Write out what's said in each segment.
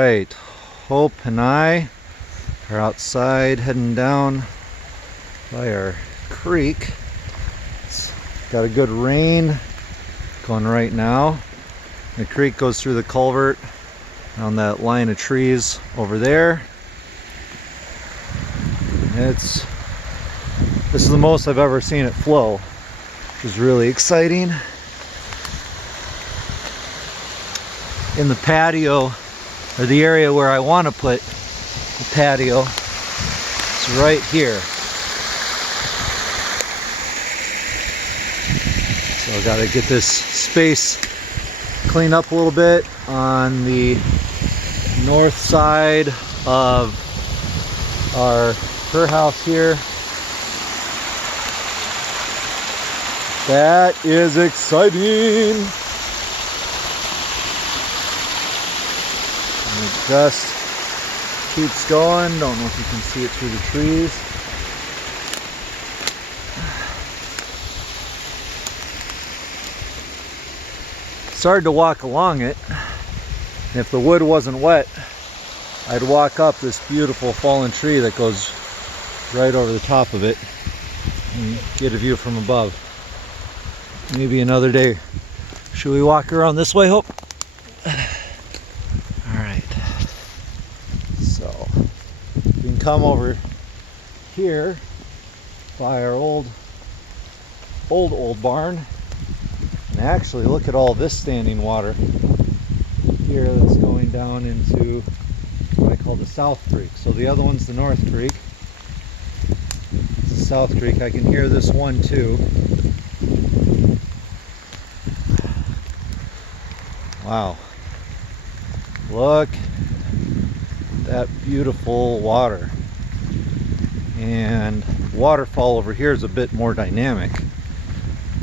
right, Hope and I are outside heading down by our creek. It's got a good rain going right now. The creek goes through the culvert on that line of trees over there. This is the most I've ever seen it flow, which is really exciting. In the patio, or the area where I want to put the patio, it's right here. So I've got to get this space cleaned up a little bit on the north side of her house here. That is exciting. And it just keeps going. Don't know if you can see it through the trees. It's hard to walk along it. And if the wood wasn't wet, I'd walk up this beautiful fallen tree that goes right over the top of it and get a view from above. Maybe another day. Should we walk around this way, Hope? Alright. So, you can come over here by our old barn. And actually, look at all this standing water here that's going down into what I call the South Creek. So the other one's the North Creek. It's the South Creek. I can hear this one too. Wow. Look at that beautiful water. And waterfall over here is a bit more dynamic.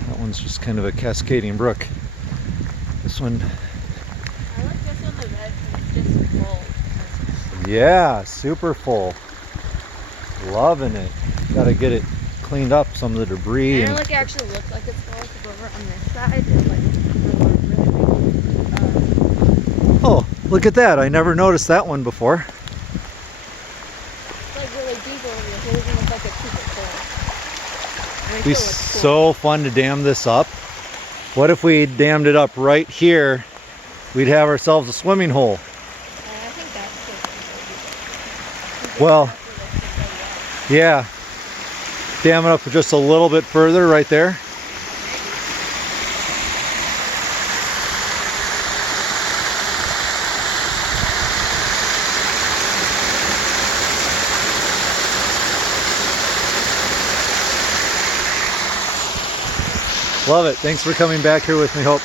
That one's just kind of a cascading brook. This one, I like this one the best. It's just full. yeah, super full. Loving it. Gotta get it cleaned up, some of the debris. And it actually looks like it's full. Because over on this side, it's like really big. Oh, look at that. I never noticed that one before. It's like really deep over here. So it doesn't look like it's super full. It'd be so fun to dam this up. What if we dammed it up right here? We'd have ourselves a swimming hole. I think that's Well, yeah. Dam it up just a little bit further right there. Love it. Thanks for coming back here with me, Hope.